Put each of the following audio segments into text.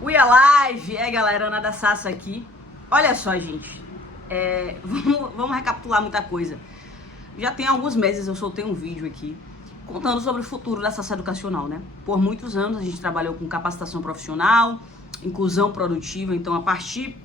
We Alive, galera, Ana da Sassa aqui. Olha só, gente, vamos recapitular muita coisa. Já tem alguns meses eu soltei um vídeo aqui contando sobre o futuro da Sassa Educacional, né? Por muitos anos a gente trabalhou com capacitação profissional, inclusão produtiva, então a partir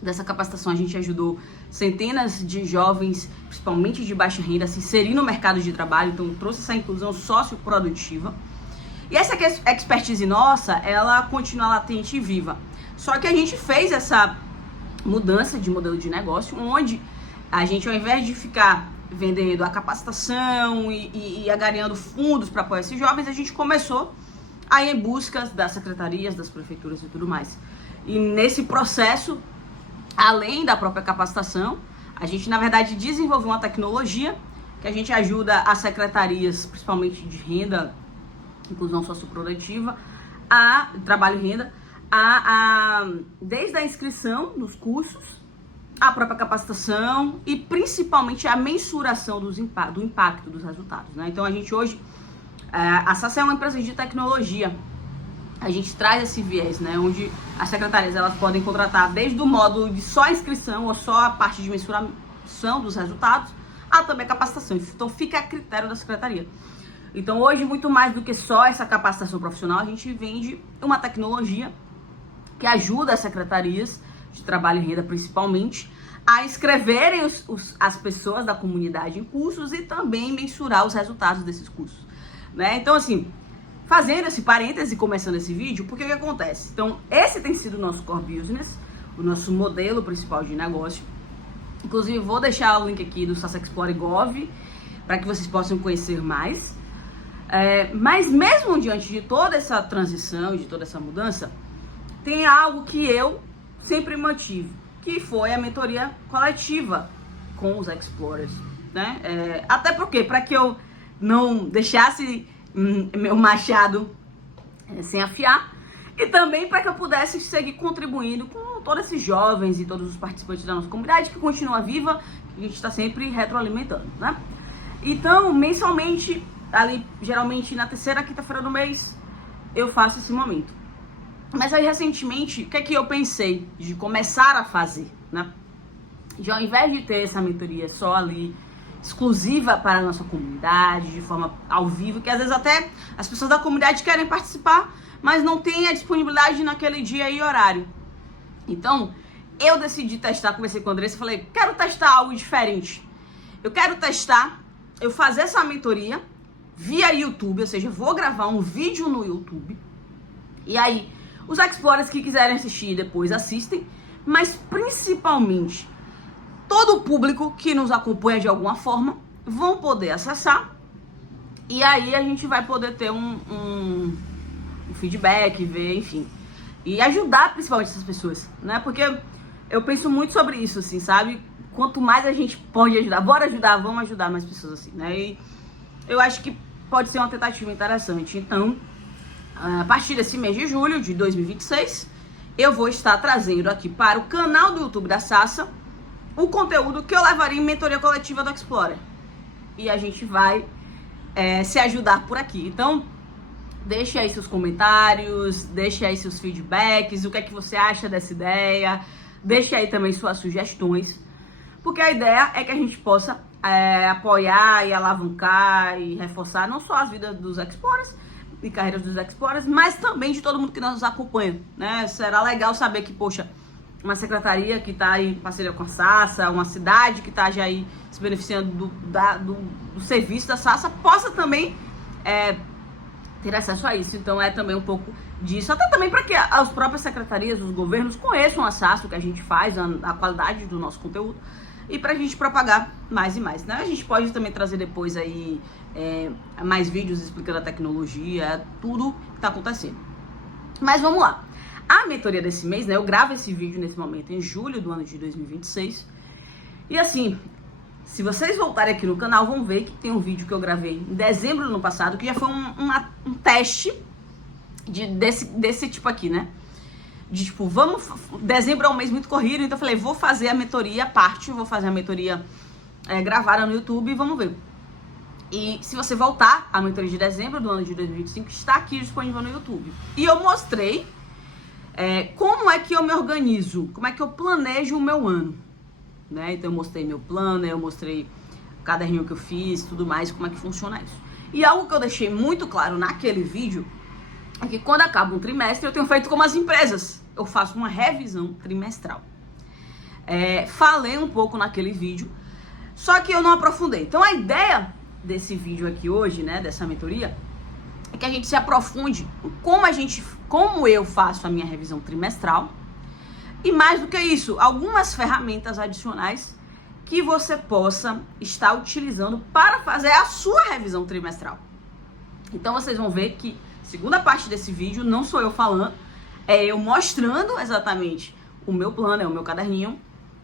dessa capacitação a gente ajudou centenas de jovens, principalmente de baixa renda, a se inserir no mercado de trabalho, então trouxe essa inclusão socioprodutiva. E essa expertise nossa, ela continua latente e viva. Só que a gente fez essa mudança de modelo de negócio, onde a gente, ao invés de ficar vendendo a capacitação e angariando fundos para apoiar esses jovens, a gente começou a ir em busca das secretarias, das prefeituras e tudo mais. E nesse processo, além da própria capacitação, a gente, na verdade, desenvolveu uma tecnologia que a gente ajuda as secretarias, principalmente de renda, inclusão socioprodutiva, a trabalho e renda, desde a inscrição nos cursos, a própria capacitação e principalmente a mensuração do impacto dos resultados, né? Então a gente hoje, a Sassa é uma empresa de tecnologia, a gente traz esse viés, né? Onde as secretarias elas podem contratar desde o módulo de só inscrição ou só a parte de mensuração dos resultados, a também capacitação. Então fica a critério da secretaria. Então hoje, muito mais do que só essa capacitação profissional, a gente vende uma tecnologia que ajuda as secretarias de trabalho e renda, principalmente, a inscreverem as pessoas da comunidade em cursos e também mensurar os resultados desses cursos, né? Então, assim, fazendo esse parêntese e começando esse vídeo, porque o que acontece? Então, esse tem sido o nosso core business, o nosso modelo principal de negócio. Inclusive, vou deixar o link aqui do Sassa Explore Gov, para que vocês possam conhecer mais. Mas mesmo diante de toda essa transição, de toda essa mudança, tem algo que eu sempre mantive, que foi a mentoria coletiva com os Explorers, né? Até porque, para que eu não deixasse meu machado sem afiar, e também para que eu pudesse seguir contribuindo com todos esses jovens e todos os participantes da nossa comunidade, que continua viva, que a gente está sempre retroalimentando, né? Então, mensalmente, ali, geralmente na terceira quinta-feira do mês, eu faço esse momento. Mas aí, recentemente, o que é que eu pensei de começar a fazer, né? De, ao invés de ter essa mentoria só ali, exclusiva para a nossa comunidade, de forma ao vivo, que às vezes até as pessoas da comunidade querem participar, mas não tem a disponibilidade naquele dia e horário. Então, eu decidi testar, conversei com a Andressa e falei, quero testar algo diferente. Eu quero testar, eu fazer essa mentoria via YouTube, ou seja, vou gravar um vídeo no YouTube, e aí os Explorers que quiserem assistir depois assistem, mas principalmente todo o público que nos acompanha de alguma forma vão poder acessar, e aí a gente vai poder ter um feedback, ver, enfim, e ajudar principalmente essas pessoas, né? Porque eu penso muito sobre isso, assim, sabe? Quanto mais a gente pode ajudar, bora ajudar, vamos ajudar mais pessoas, assim, né? E eu acho que pode ser uma tentativa interessante. Então, a partir desse mês de julho de 2026, eu vou estar trazendo aqui para o canal do YouTube da Sassa o conteúdo que eu levaria em mentoria coletiva do Explorer. E a gente vai se ajudar por aqui. Então, deixe aí seus comentários, deixe aí seus feedbacks, o que é que você acha dessa ideia, deixe aí também suas sugestões, porque a ideia é que a gente possa apoiar e alavancar e reforçar não só as vidas dos Explorers e carreiras dos Explorers, mas também de todo mundo que nos acompanha, né? Será legal saber que, poxa, uma secretaria que está em parceria com a Sassa, uma cidade que está já aí se beneficiando do serviço da Sassa, possa também ter acesso a isso. Então é também um pouco disso, até também para que as próprias secretarias, os governos conheçam a Sassa, o que a gente faz, a qualidade do nosso conteúdo, e pra gente propagar mais e mais, né? A gente pode também trazer depois aí mais vídeos explicando a tecnologia, tudo que tá acontecendo. Mas vamos lá. A mentoria desse mês, né? Eu gravo esse vídeo nesse momento em julho do ano de 2026. E assim, se vocês voltarem aqui no canal, vão ver que tem um vídeo que eu gravei em dezembro do ano passado, que já foi um teste desse tipo aqui, né? De tipo, dezembro é um mês muito corrido, então eu falei, vou fazer a mentoria vou fazer a mentoria gravada no YouTube e vamos ver. E se você voltar, a mentoria de dezembro do ano de 2025 está aqui disponível no YouTube. E eu mostrei Como é que eu me organizo? Como é que eu planejo o meu ano? Né? Então eu mostrei meu plano, eu mostrei o caderninho que eu fiz, tudo mais, como é que funciona isso. E algo que eu deixei muito claro naquele vídeo é que quando acaba um trimestre eu tenho feito como as empresas. Eu faço uma revisão trimestral. Falei um pouco naquele vídeo, só que eu não aprofundei. Então a ideia desse vídeo aqui hoje, né, dessa mentoria, é que a gente se aprofunde como eu faço a minha revisão trimestral. E mais do que isso, algumas ferramentas adicionais que você possa estar utilizando para fazer a sua revisão trimestral. Então vocês vão ver que segunda parte desse vídeo não sou eu falando, é eu mostrando exatamente o meu plano, o meu caderninho,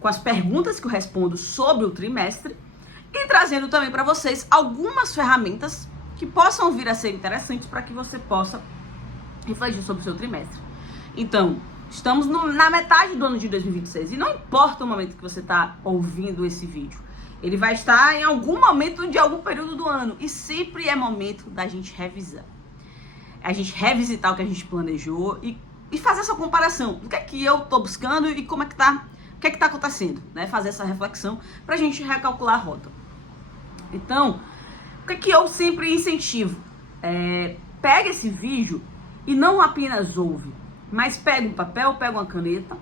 com as perguntas que eu respondo sobre o trimestre e trazendo também para vocês algumas ferramentas que possam vir a ser interessantes para que você possa refletir sobre o seu trimestre. Então, estamos na metade do ano de 2026 e não importa o momento que você está ouvindo esse vídeo. Ele vai estar em algum momento de algum período do ano e sempre é momento da gente revisar. A gente revisitar o que a gente planejou e fazer essa comparação. O que é que eu estou buscando e como é que tá, o que é que está acontecendo, né? Fazer essa reflexão para a gente recalcular a rota. Então, o que é que eu sempre incentivo? Pega esse vídeo e não apenas ouve, mas pega um papel, pega uma caneta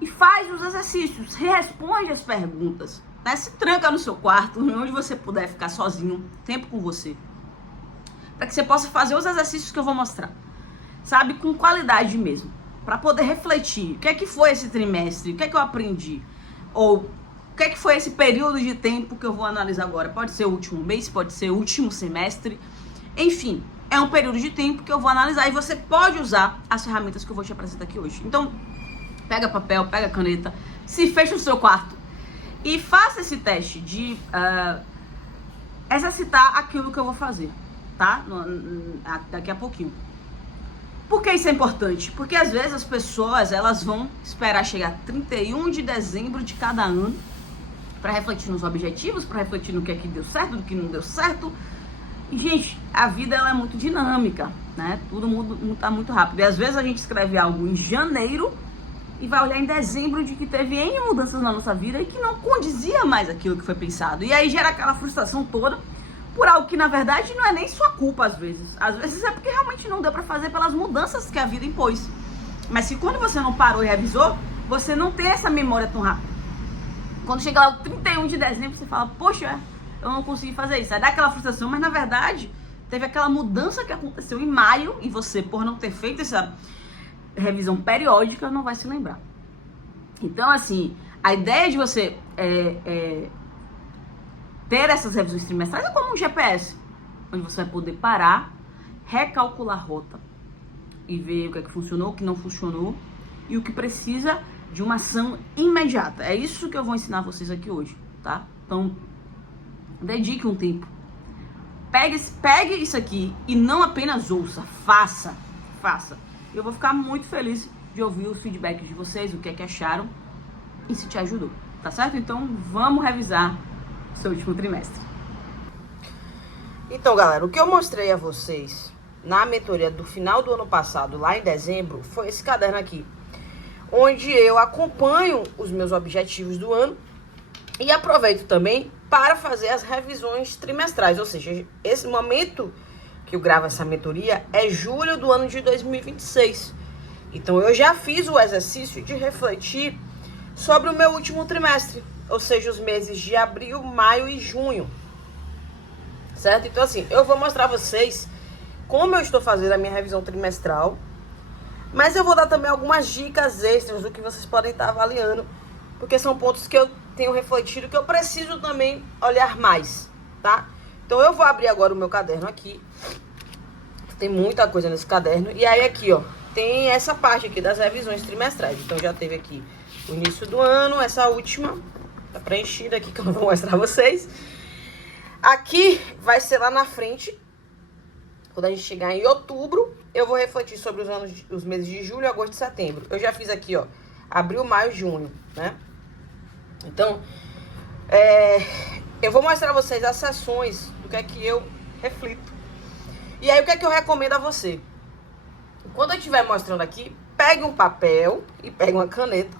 e faz os exercícios, responde as perguntas, né? Se tranca no seu quarto, onde você puder ficar sozinho, tempo com você, para que você possa fazer os exercícios que eu vou mostrar, sabe, com qualidade mesmo, para poder refletir o que é que foi esse trimestre, o que é que eu aprendi, ou o que é que foi esse período de tempo que eu vou analisar agora. Pode ser o último mês, pode ser o último semestre, enfim, é um período de tempo que eu vou analisar e você pode usar as ferramentas que eu vou te apresentar aqui hoje. Então, pega papel, pega caneta, se fecha no seu quarto e faça esse teste de exercitar aquilo que eu vou fazer, tá? Daqui a pouquinho. Por que isso é importante? Porque às vezes as pessoas, elas vão esperar chegar 31 de dezembro de cada ano para refletir nos objetivos, para refletir no que é que deu certo, do que não deu certo. E, gente, a vida ela é muito dinâmica, né? Tudo muda muito rápido. E às vezes a gente escreve algo em janeiro e vai olhar em dezembro de que teve N mudanças na nossa vida e que não condizia mais aquilo que foi pensado. E aí gera aquela frustração toda por algo que, na verdade, não é nem sua culpa às vezes. Às vezes é porque realmente não deu pra fazer pelas mudanças que a vida impôs. Mas se quando você não parou e revisou, você não tem essa memória tão rápida. Quando chega lá o 31 de dezembro, você fala, poxa, eu não consegui fazer isso. Aí dá aquela frustração, mas na verdade, teve aquela mudança que aconteceu em maio e você, por não ter feito essa revisão periódica, não vai se lembrar. Então, assim, a ideia de você ter essas revisões trimestrais é como um GPS, onde você vai poder parar, recalcular a rota e ver o que é que funcionou, o que não funcionou e o que precisa de uma ação imediata. É isso que eu vou ensinar vocês aqui hoje, tá? Então, dedique um tempo. Pegue isso aqui e não apenas ouça, faça. Eu vou ficar muito feliz de ouvir os feedbacks de vocês, o que é que acharam e se te ajudou, tá certo? Então, vamos revisar o seu último trimestre. Então, galera, o que eu mostrei a vocês na mentoria do final do ano passado, lá em dezembro, foi esse caderno aqui, onde eu acompanho os meus objetivos do ano e aproveito também para fazer as revisões trimestrais. Ou seja, esse momento que eu gravo essa mentoria é julho do ano de 2026. Então, eu já fiz o exercício de refletir sobre o meu último trimestre, ou seja, os meses de abril, maio e junho, certo? Então, assim, eu vou mostrar a vocês como eu estou fazendo a minha revisão trimestral, mas eu vou dar também algumas dicas extras do que vocês podem estar avaliando, porque são pontos que eu tenho refletido, que eu preciso também olhar mais, tá? Então, eu vou abrir agora o meu caderno aqui, tem muita coisa nesse caderno, e aí aqui, ó, tem essa parte aqui das revisões trimestrais. Então, já teve aqui o início do ano, essa última tá preenchida aqui, que eu não vou mostrar a vocês. Aqui vai ser lá na frente, quando a gente chegar em outubro, eu vou refletir sobre os meses de julho, agosto e setembro. Eu já fiz aqui, ó, abril, maio, junho, né? Então, eu vou mostrar a vocês as sessões do que é que eu reflito. E aí, o que é que eu recomendo a você? Quando eu estiver mostrando aqui, pegue um papel e pegue uma caneta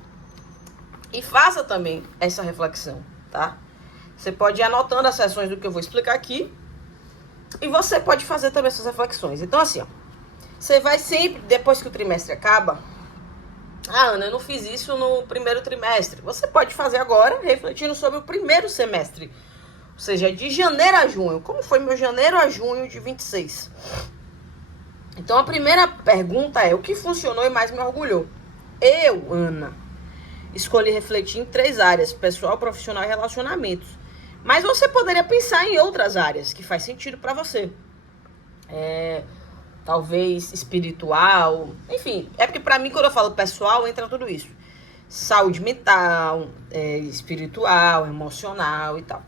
e faça também essa reflexão, tá? Você pode ir anotando as sessões do que eu vou explicar aqui e você pode fazer também essas reflexões. Então, assim, ó, você vai sempre, depois que o trimestre acaba, Ana, eu não fiz isso no primeiro trimestre. Você pode fazer agora, refletindo sobre o primeiro semestre, ou seja, de janeiro a junho. Como foi meu janeiro a junho de 26? Então, a primeira pergunta é: o que funcionou e mais me orgulhou? Eu, Ana, escolhi refletir em 3 áreas: pessoal, profissional e relacionamentos. Mas você poderia pensar em outras áreas que faz sentido para você. Talvez espiritual, enfim. É porque para mim, quando eu falo pessoal, entra tudo isso. Saúde mental, espiritual, emocional e tal.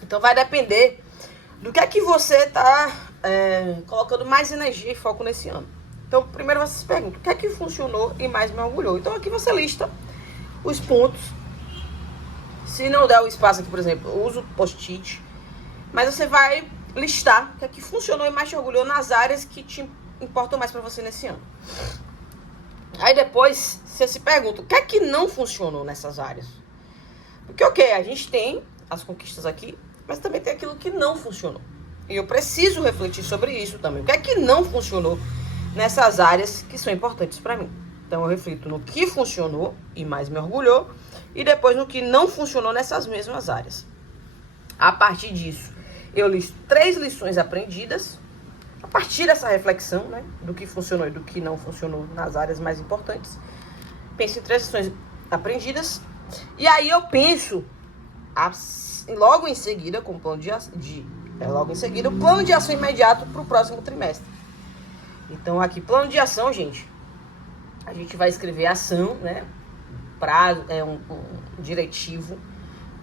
Então vai depender do que é que você tá colocando mais energia e foco nesse ano. Então, primeiro você se pergunta: o que é que funcionou e mais me orgulhou? Então, aqui você lista os pontos. Se não der o espaço aqui, por exemplo, usa o post-it. Mas você vai listar o que é que funcionou e mais te orgulhou nas áreas que te importam mais para você nesse ano. Aí depois, você se pergunta: o que é que não funcionou nessas áreas? Porque, ok, a gente tem as conquistas aqui, mas também tem aquilo que não funcionou. E eu preciso refletir sobre isso também. O que é que não funcionou nessas áreas que são importantes para mim? Então, eu reflito no que funcionou e mais me orgulhou, e depois no que não funcionou nessas mesmas áreas. A partir disso, eu listo 3 lições aprendidas. A partir dessa reflexão, né, do que funcionou e do que não funcionou nas áreas mais importantes, penso em 3 lições aprendidas. E aí eu penso logo em seguida, com o plano o plano de ação imediato para o próximo trimestre. Então, aqui, plano de ação, gente. A gente vai escrever ação, né? Prazo, um diretivo,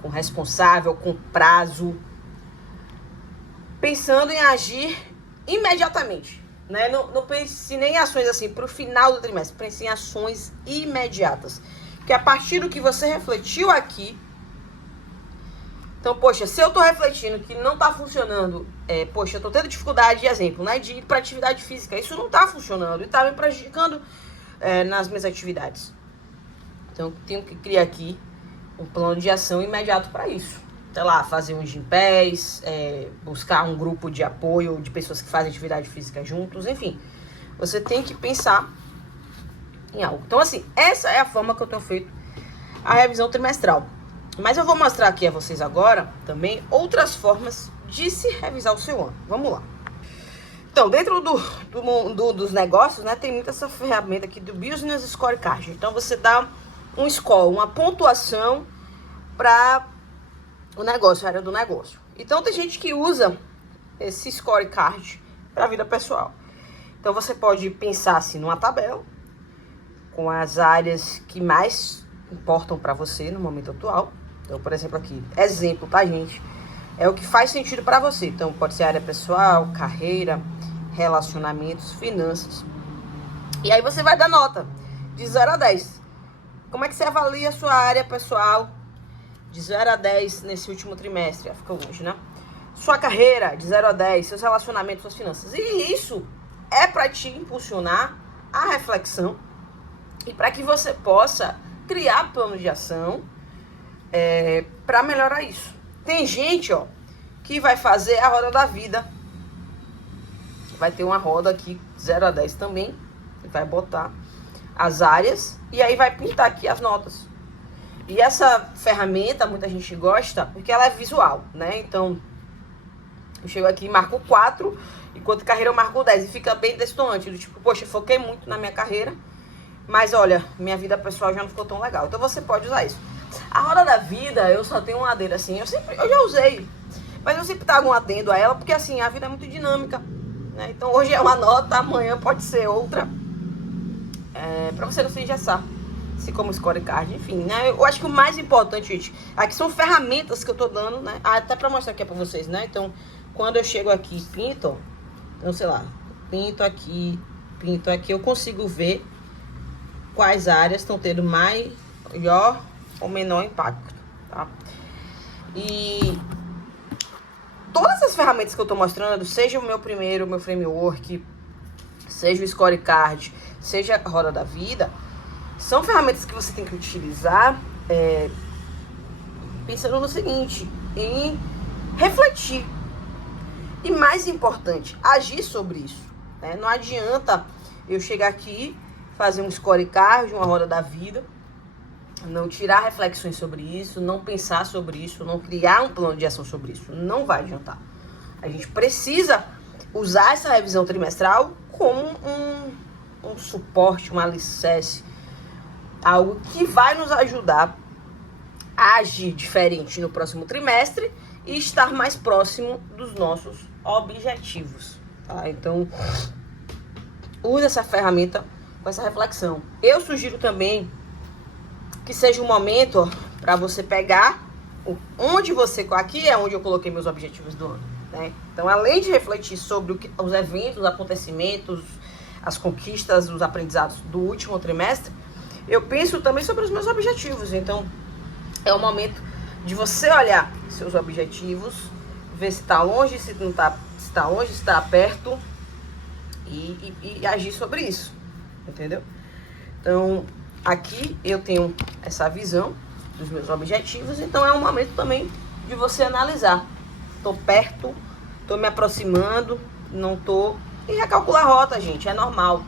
com responsável, com prazo. Pensando em agir imediatamente, né? Não pense nem em ações assim para o final do trimestre. Pense em ações imediatas. Que a partir do que você refletiu aqui. Então, poxa, se eu tô refletindo que não tá funcionando, poxa, eu tô tendo dificuldade, exemplo, né, de ir pra atividade física, isso não tá funcionando e tá me prejudicando nas minhas atividades. Então, eu tenho que criar aqui um plano de ação imediato para isso. Sei lá, fazer um gympass, buscar um grupo de apoio de pessoas que fazem atividade física juntos, enfim. Você tem que pensar em algo. Então, assim, essa é a forma que eu tenho feito a revisão trimestral. Mas eu vou mostrar aqui a vocês agora também outras formas de se revisar o seu ano. Vamos lá. Então, dentro dos negócios, né, tem muita essa ferramenta aqui do Business Scorecard. Então, você dá um score, uma pontuação para o negócio, a área do negócio. Então, tem gente que usa esse scorecard para a vida pessoal. Então, você pode pensar assim numa tabela com as áreas que mais importam para você no momento atual. Então, por exemplo, aqui, exemplo, tá, gente? É o que faz sentido para você. Então, pode ser área pessoal, carreira, relacionamentos, finanças. E aí você vai dar nota de 0 a 10. Como é que você avalia a sua área pessoal de 0 a 10 nesse último trimestre? Fica longe, né? Sua carreira de 0 a 10, seus relacionamentos, suas finanças. E isso é para te impulsionar a reflexão e para que você possa criar plano de ação para melhorar isso. Tem gente, ó, que vai fazer a roda da vida. Vai ter uma roda aqui, 0 a 10 também. Vai botar as áreas e aí vai pintar aqui as notas. E essa ferramenta, muita gente gosta, porque ela é visual, né? Então, eu chego aqui e marco 4, enquanto carreira eu marco 10. E fica bem destoante, do tipo, poxa, foquei muito na minha carreira, mas olha, minha vida pessoal já não ficou tão legal. Então você pode usar isso. A roda da vida, eu só tenho um adendo assim, eu já usei, mas eu sempre trago um adendo a ela, porque assim, a vida é muito dinâmica, né? Então hoje é uma nota, amanhã pode ser outra, pra você não se engessar, assim como scorecard, enfim, né? Eu acho que o mais importante, gente, aqui são ferramentas que eu tô dando, né? Até pra mostrar aqui pra vocês, né? Então, quando eu chego aqui e pinto, então, sei lá, pinto aqui, eu consigo ver quais áreas estão tendo maior ou menor impacto, tá? E todas as ferramentas que eu tô mostrando, seja o meu framework, seja o scorecard, seja a Roda da Vida, são ferramentas que você tem que utilizar pensando no seguinte, em refletir. E mais importante, agir sobre isso. Né? Não adianta eu chegar aqui, fazer um scorecard, uma Roda da Vida, não tirar reflexões sobre isso, não pensar sobre isso, não criar um plano de ação sobre isso. Não vai adiantar. A gente precisa usar essa revisão trimestral como um suporte, um alicerce, algo que vai nos ajudar a agir diferente no próximo trimestre e estar mais próximo dos nossos objetivos. Tá? Então, use essa ferramenta com essa reflexão. Eu sugiro também que seja um momento para você pegar aqui é onde eu coloquei meus objetivos do ano. Né? Então, além de refletir sobre os eventos, os acontecimentos, as conquistas, os aprendizados do último trimestre, eu penso também sobre os meus objetivos. Então, é o momento de você olhar seus objetivos, ver se está longe, se não está, se está longe, se está perto e agir sobre isso, entendeu? Então, aqui eu tenho essa visão dos meus objetivos, então é um momento também de você analisar. Tô perto, tô me aproximando, não tô... E recalcular a rota, gente, é normal.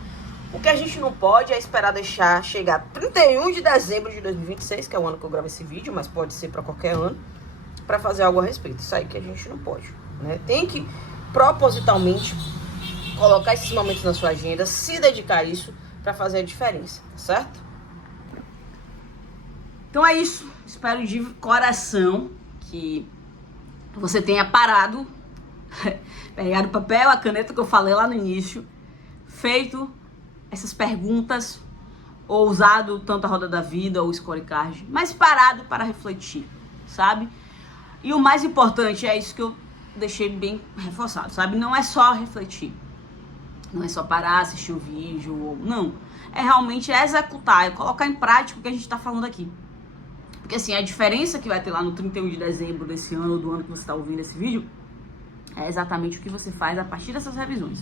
O que a gente não pode é esperar deixar chegar 31 de dezembro de 2026, que é o ano que eu gravo esse vídeo, mas pode ser para qualquer ano, para fazer algo a respeito. Isso aí que a gente não pode, né? Tem que propositalmente colocar esses momentos na sua agenda, se dedicar a isso para fazer a diferença, tá certo? Então é isso. Espero de coração que você tenha parado, pegado o papel, a caneta que eu falei lá no início, feito essas perguntas, ou usado tanto a Roda da Vida ou o scorecard, mas parado para refletir, sabe? E o mais importante é isso que eu deixei bem reforçado, sabe? Não é só refletir, não é só parar, assistir o vídeo, ou não. É realmente executar, é colocar em prática o que a gente está falando aqui. Porque assim, a diferença que vai ter lá no 31 de dezembro desse ano, ou do ano que você está ouvindo esse vídeo, é exatamente o que você faz a partir dessas revisões.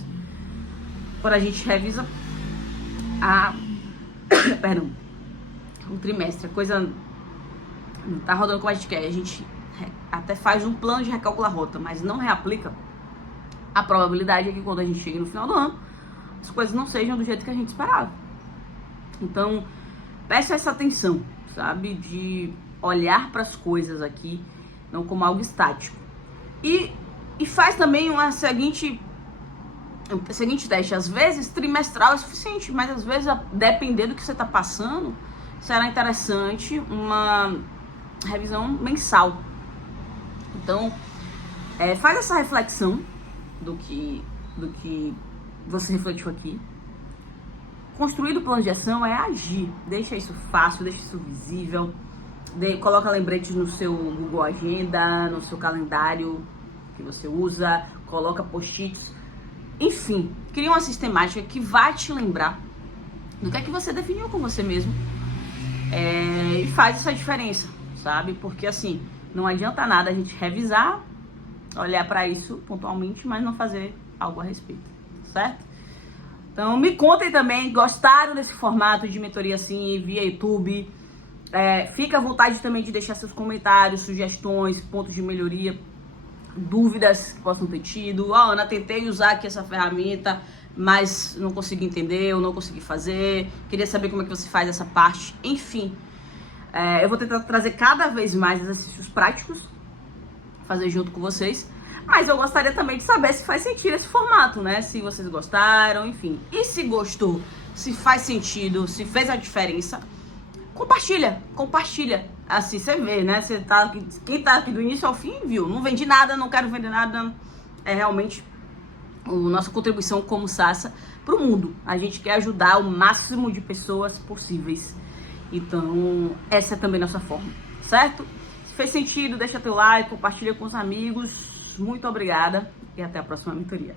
Quando a gente revisa o trimestre, a coisa não tá rodando como a gente quer, a gente até faz um plano de recalcular a rota, mas não reaplica, a probabilidade é que quando a gente chega no final do ano, as coisas não sejam do jeito que a gente esperava. Então, preste essa atenção, sabe? De olhar para as coisas aqui, não como algo estático. E faz também um seguinte teste. Às vezes, trimestral é suficiente, mas às vezes, dependendo do que você está passando, será interessante uma revisão mensal. Então, faz essa reflexão do que você refletiu aqui. Construir o plano de ação é agir. Deixa isso fácil, deixa isso visível. Coloca lembretes no seu Google Agenda, no seu calendário que você usa. Coloca post-its. Enfim, cria uma sistemática que vai te lembrar do que é que você definiu com você mesmo. E faz essa diferença, sabe? Porque assim, não adianta nada a gente revisar, olhar para isso pontualmente, mas não fazer algo a respeito, certo? Então me contem também, gostaram desse formato de mentoria assim, via YouTube? Fica à vontade também de deixar seus comentários, sugestões, pontos de melhoria, dúvidas que possam ter tido. Ana, tentei usar aqui essa ferramenta, mas não consegui entender, ou não consegui fazer. Queria saber como é que você faz essa parte. Enfim, eu vou tentar trazer cada vez mais exercícios práticos, fazer junto com vocês. Mas eu gostaria também de saber se faz sentido esse formato, né? Se vocês gostaram, enfim. E se gostou, se faz sentido, se fez a diferença, compartilha. Assim você vê, né? Quem tá aqui do início ao fim, viu? Não vendi nada, não quero vender nada. É realmente a nossa contribuição como Sassa pro mundo. A gente quer ajudar o máximo de pessoas possíveis. Então, essa é também a nossa forma, certo? Se fez sentido, deixa teu like, compartilha com os amigos. Muito obrigada e até a próxima mentoria.